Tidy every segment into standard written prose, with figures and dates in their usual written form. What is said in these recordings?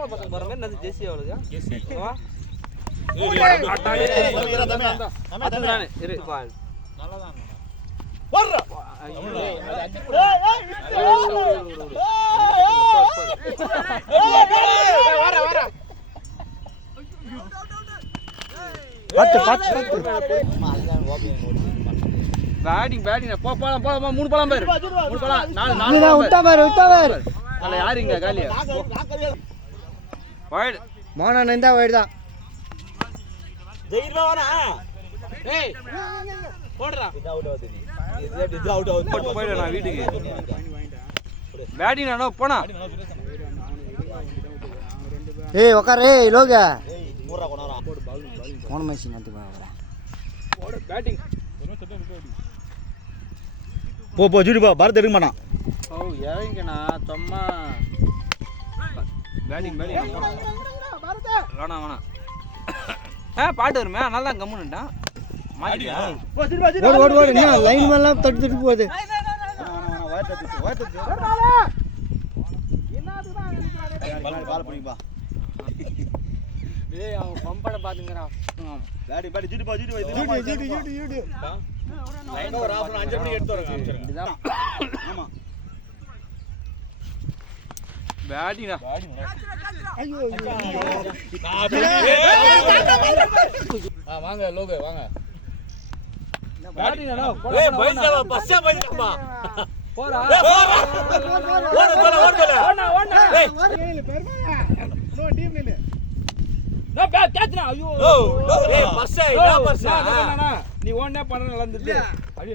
Coma பசங்க போற மாதிரி நான் ஜெர்சி அவளுக்கு ஜெர்சி வா அட்டானே இரு பால் நல்லதான் வர்றா வர வர பேட்டிங் போ போலாம் மூணு போலாம் பாரு மூணு போலாம் நாலு தான் விட்டா பாரு அல்ல யாரு இங்க காலியா வைட் மோனா நந்தா வைட் தான் தைரியமா வாடா ஏய் போடுடா இது அவுட் போய்டா நான் வீட்டுக்கு பேட்டிங் நான் போனா ஏய் உட்கார் ஏய் லோக மூறா கொனரா போடு பால் போன் மெஷின் வந்து வர போடு பேட்டிங் போ ஜூடி பா பாரத் எடுக்க மாட்டான் ஓ இறங்கனா சும்மா பேட்டிங் பாரத் வேணா பாட்டு வருமே நல்லா கம்முன்னுடா மாட்டியா போ ஜூடி பா ஓடு என்ன லைன் மேல தட்டி போகுது வாய் என்னதுடா பால் பண்ணி பா ஏய் அவன் பம்பட பாத்துங்கறான் பேட்டி ஜூடி பா ஜூடி லைன் ஒரு 5 மணி எடுத்து வரங்க ஆமா பேட்டினா ஐயோ வாங்க லோகே வாங்க பேட்டினா ஏய் பைசா பஸ்ஸா பைசா போடா ஓட ஏய் பெருமையா நோ டீம் நின்னு நோ பேட் கேட்ச்னா ஐயோ ஏய் பஸ்ஸா இல்ல பஸ்ஸா நீ ஓடனே பண்ண நடந்துது அடி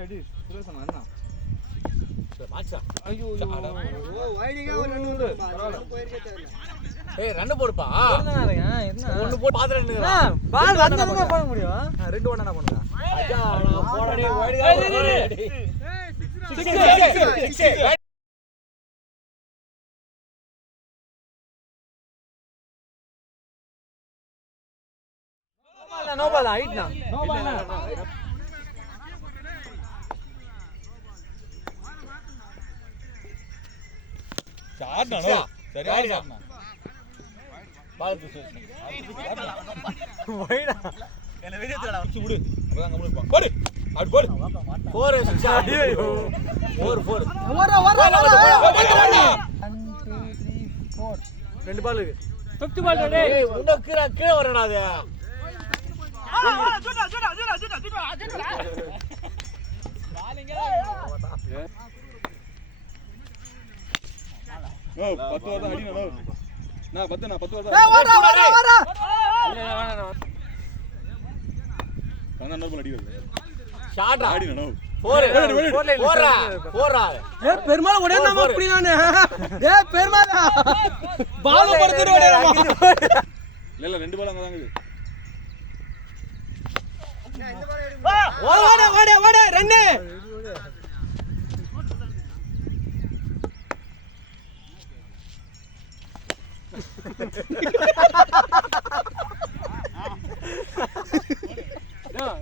சுரேஷன் அண்ணா மாச்சா ஐயோ ஓ வைடிங்க ஒரு ரன் போயிருக்கே தெரியல ஏய் ரன் போடுப்பா என்ன ஒன்னு போடு பாத்து ரன்ங்கடா பால் வந்ததுங்க பண்ண முடியும் ரெண்டு ஒண்ணா பண்ணுங்க அஜா போடடே வைடிங்க ஏய் 6 no ball height na no ball na shot na no சரியா shot na ball tu wide என்ன வெளிய தடா அடிச்சு விடு அப்பதான் கம்முனு இருப்பான் போடு அட் போடு 4 6 ஐயோ 4 வர 1 2 3 4 ரெண்டு பால் இருக்கு 50 பால் டேய் உன்ன கீழ வரடா அது பெருமாள் உடனே நம்ம அப்படி நானே பெருமாள் பால் இல்ல ரெண்டு பால் அங்கதான் இருக்குது வாடா ரன்னு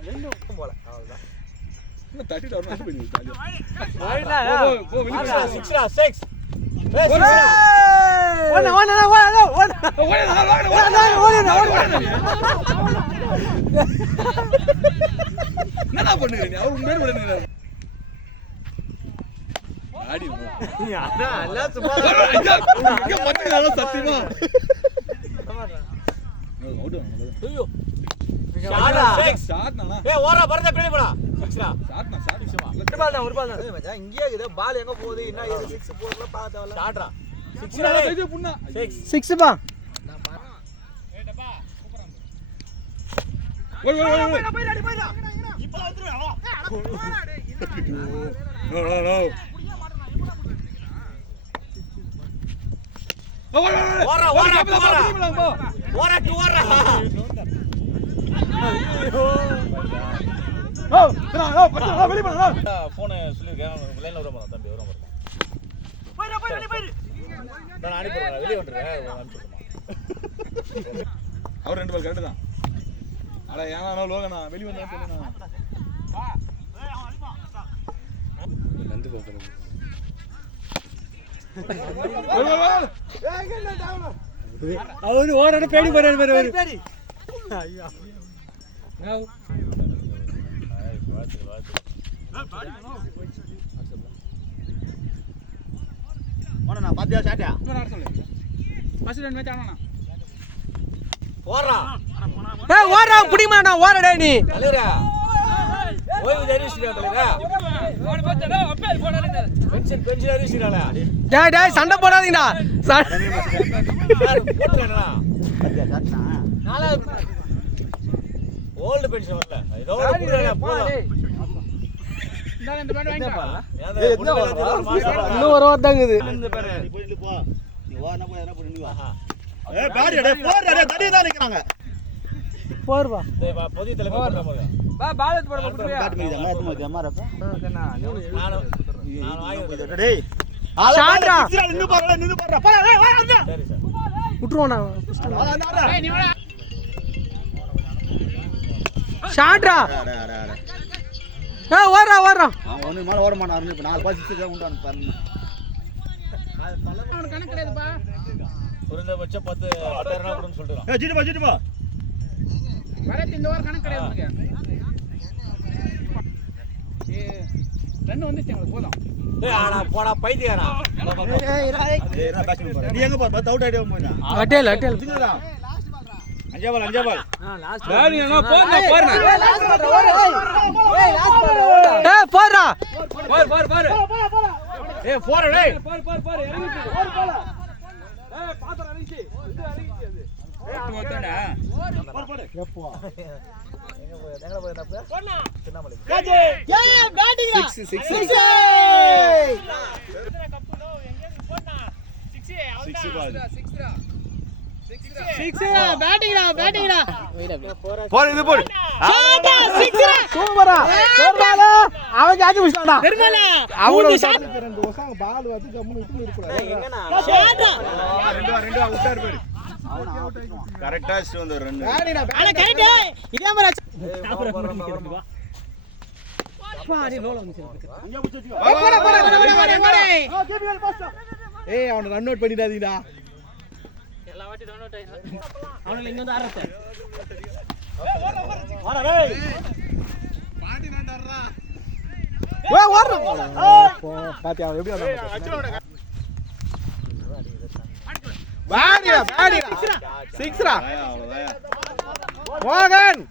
ரெண்டு போல அவ்வளவுதான் இன்னும் 30 வரணும் அது பண்ணி ஜாலியா போ வெளிய 6 என்னடா பண்ணுகிறீங்க அவர் மேல விடுங்க ஆடி அண்ணா எல்லாம் சும்மா இங்க மத்தனால சத்தியமா அவுட் ஐயோ ஷாட் நானா ஏய் ஓரா பரத பிள்ளை போடா ஷாட் ஒரு பால் தான் மச்சான் இங்கேயே இத பால் எங்க போகுது என்ன 6 போறல பாத்தவல ஷாட்ரா 6 இது புண்ணா 6 பா ஏய் டப்பா சூப்பரா போய் இப்ப வந்துருவா நோ அவர் ரெண்டு பால் கரெக்ட் தான். அட ஏனா லோகனா வெளிய வந்தா தெரியனா நந்து போறது அவரு ஓரோட பேடி போறாரு பாரு அவரு. ஐயா. போனா பாத்தியா சாட்டியா ஃபர்ஸ்ட் ரன் மேட்ச் ஆனா ஓடுறா ஏய் ஓடுறா புடிமாடா ஓடுடா நீ. தலைரா ஓய்வு தெரியுதுடா தலைரா ஓடி போடா அப்பே போடாதீங்க பென்ஷன் அறிவிச்சிராளா டேய் டேய் சண்டை போடாதீங்கடா. சார் போட்டுறேனா பாத்தியா சாட்டினா நாலாவது ஓல்ட் பென்ஷன் வரல இதோட புடுறேனா போடா இந்த பேட் வாங்கிப்பா இன்னும் ஒரு வாரம் தாங்க இது. இந்த பாரு நீ போய் போ நீ ஓடனா போய் என்ன பண்ணு நீ வா ஏய் பாடி டேய் போறடா டேய் தடி தான் நிக்கறாங்க போறவா. டேய் வா பொதி தலைமை போறா போங்க பா பால் போட போடுறியா பேட் மீது மாத்து அம்மாரப்ப கண்ணா நான் வாங்கி டேய் ஷாட்ரா நின்னு பாறடா போடா டேய் வா வந்து சரி சார் விட்டுருவானா. ஏய் நீ வாடா ஷாட்ரா அட அட அட ஏய் ஓடுறா ஓடுறா. அவன் ஒண்ணு மேல ஓட மாட்டான் இப்ப 4 பாஸ் 6 உண்டான் பாருங்க அவனுக்கு கணக்கு கிடையாதுப்பா குறைந்தபட்சம் 10,000 கொடுன்னு சொல்லிட்டான் ஏய் ஜிட்டு பா வரது இந்த வாரம் கணக்கு கிடையாது உனக்கு ரன் வந்துச்சு உங்களுக்கு போதும் டேய் ஆனா போடா பைத்தியக்காரா ஏய் நான் பேட்ச் பண்ண போறேன் நீ எங்க போற அவுட் ஆயிடுவே போயிடா அட்டேல் அட்டேல். அஞ்சா பால் பால் என்ன போறா போறா ஏய் போறா பார் ஏய் போற டேய் பார் இறங்கிச்சு போற ஏய் பாத்தற இறங்கிச்சு இது இறங்கிச்சு அது ஓட்டடா எப்போ எங்க போய் தப்பு போனா சின்னமலை ஏய் பேட்டிங் 6 கப்புடோ எங்க போனா 6 பால் 6 பேட்டிங்டா. போற இது போடு ஷாட்டா 6 சூப்பரா பெருமாளே அவன் ஜாஜி புடிச்சான்டா. பெருமாளே அவனோட ஷாட் ரெண்டு வசங்க பால் வந்து கம்முனு விட்டு இருக்கக்கூடாது எங்கனா ஷாட்டா ரெண்டு விட்டார் பாரு கரெக்ட்டா வந்து ரன் அட கரெக்ட் இதே மாதிரி பாடி லோல வந்து அங்க புடிச்சு போடா. ஏய் அவன ரன் அவுட் பண்ணிடாதீங்கடா. எல்லா வாட்டி ரன் அவுட் ஆயிடுறான் அவனுக்கு இங்க வந்து ஆரத்த வாடா டேய் பாட்டி நான் டறறா ஏய் ஓடுறா பாத்தியா அவன் எப்படி வந்தான் பாடிடா 6ரா மோகன்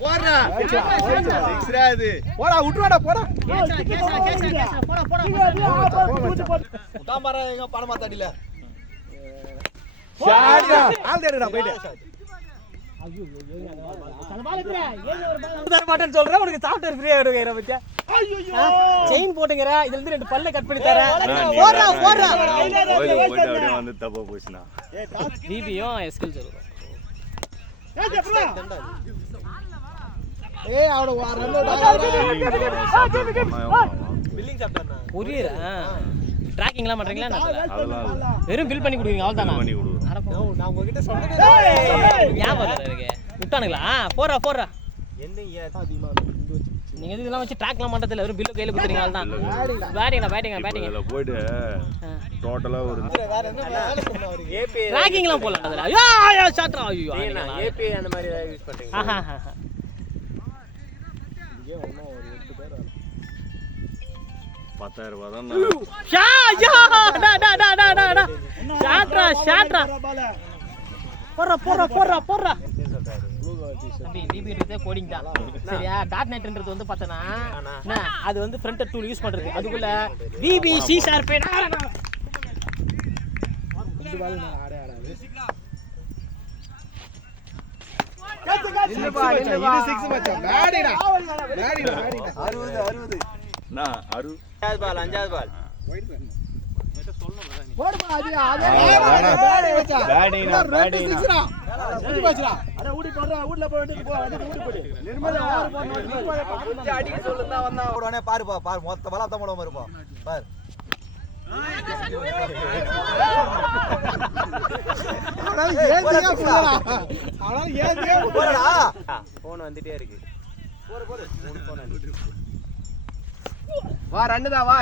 போடா 6 அது போடா விட்டுவாடா போடா உட்டாமற எங்க பணமா தடில ஷாட்ரா ஆல் தேடுடா போய்டு. மாட்டேன்னு சொல்றேன் உனக்கு சாஃப்ட்வேர் ஃப்ரீயா எடுங்கற பத்தியா. ஐயோ செயின் போட்டுங்கற இதுல இருந்து 2 பல்ல கட் பண்ணி தரேன். போறா அப்படியே வந்து தப்பா போச்சுனா பிபியும் எஸ்கில் சொல்றேன். ஏய் அவட பில்லிங் சாப்பிட்டானா கொரியர் ட்ராக்கிங்லாம் பண்றீங்களா? வெறும் பில் பண்ணி கொடுவீங்க அவ்வளவுதானா? நான் உங்ககிட்ட சொன்னேன் ஞாபகம் இருக்கு விட்டானுங்களா? போறா நீங்க இதெல்லாம் வச்சு ட்ராக்லாம் பண்றது இல்ல வெறும் பில்ல கையில குடுறீங்க அவ்வளவுதான். பேட்டிங் இதுல போய்டு டோட்டலா ஒரு வேற என்ன வேலை பண்ண வரீங்க? ஏபி ட்ராக்கிங்லாம் போலாம் அதுல. ஐயோ ஷாட்ரா ஐயோ ஏபி அந்த மாதிரி யூஸ் பண்றீங்க. ஆஹா இங்கே ஒண்ணு ஒரு 8 பேர் 10,000 ரூபாய் தான் ஷாட்ரா போறா தம்பி டிபி எடுத்தே கோடிங் தான் சரியா. டாட் நெட்ன்றது வந்து பார்த்தனா அது வந்து ஃப்ரண்ட் டூல் யூஸ் பண்றது அதுக்குள்ள டிபி சி ஷார்ப் அஞ்சாவது பால் பாருப்பா பாரு மொத்த பலம் தான் போடாம இருப்போம் பாரு போன் வந்துட்டே இருக்கு வா ரெண்டு தான் வா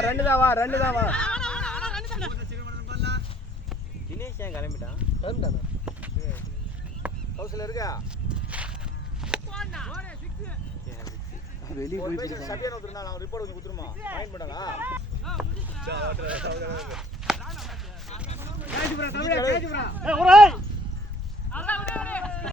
கிளம்பிட்டான். ஹவுஸ்ல இருக்கா வெளிய போய் சட்டியான ஒருத்தர் நான் ரிப்போர்ட் கொஞ்சம் குத்துறமா ஃபைன் பண்ணடா ஏய் ஒரு